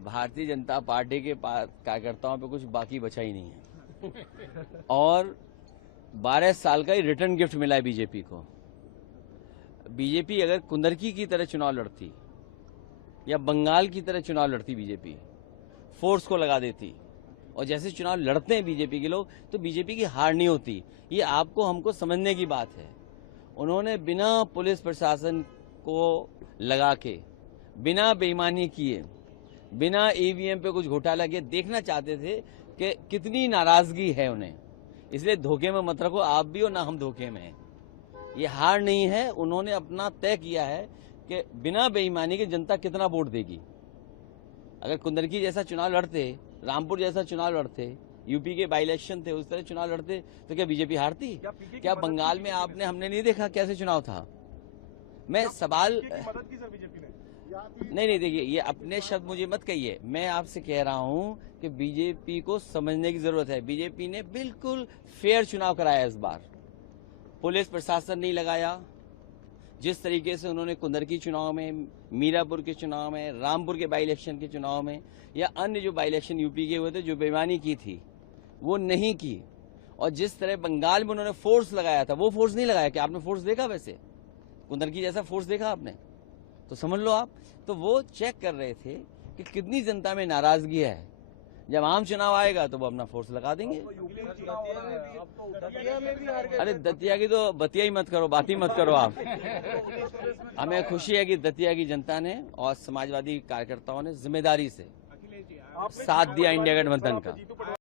Bharatiya Janata party के कार्यकर्ताओं पे कुछ बाकी बचा ही नहीं है और 12 साल का ही रिटर्न गिफ्ट मिला है बीजेपी को। बीजेपी अगर कुंदरकी की तरह चुनाव लड़ती या बंगाल की तरह चुनाव लड़ती, बीजेपी फोर्स को लगा देती और जैसे चुनाव लड़ते हैं बीजेपी के लोग, तो बीजेपी की हार नहीं होती। ये आपको हमको समझने की बात है। उन्होंने बिना पुलिस प्रशासन को लगा के, बिना बेईमानी किए, बिना ईवीएम पे कुछ घोटाला किए देखना चाहते थे कि कितनी नाराजगी है उन्हें। इसलिए धोखे में मत रखो आप भी और ना हम धोखे में हैं। ये हार नहीं है। उन्होंने अपना तय किया है कि बिना बेईमानी के जनता कितना वोट देगी। अगर कुंदरकी जैसा चुनाव लड़ते, रामपुर जैसा चुनाव लड़ते, यूपी के बाई इलेक्शन थे उस तरह चुनाव लड़ते, तो क्या बीजेपी हारती? क्या बंगाल में हमने नहीं देखा कैसे चुनाव था? मैं सवाल मदद की सर बीजेपी ने नहीं, देखिए ये अपने शब्द मुझे मत कहिए। मैं आपसे कह रहा हूं कि बीजेपी को समझने की जरूरत है। बीजेपी ने बिल्कुल फेयर चुनाव कराया इस बार। पुलिस प्रशासन नहीं लगाया। जिस तरीके से उन्होंने कुंदरकी चुनाव में, मीरापुर के चुनाव में, रामपुर के बाई इलेक्शन के चुनाव में या अन्य जो बाई इलेक्शन यूपी के हुए थे, जो बेईमानी की थी वो नहीं की। और जिस तरह बंगाल में उन्होंने फोर्स लगाया था, वो फोर्स नहीं लगाया। क्या आपने फोर्स देखा? वैसे कुंदरकी जैसा फोर्स देखा आपने? तो समझ लो आप। तो वो चेक कर रहे थे कि कितनी जनता में नाराजगी है। जब आम चुनाव आएगा तो वो अपना फोर्स लगा देंगे। अरे दतिया की तो बतिया ही मत करो, बात ही मत करो आप। हमें खुशी है कि दतिया की जनता ने और समाजवादी कार्यकर्ताओं ने जिम्मेदारी से साथ दिया इंडिया गठबंधन का।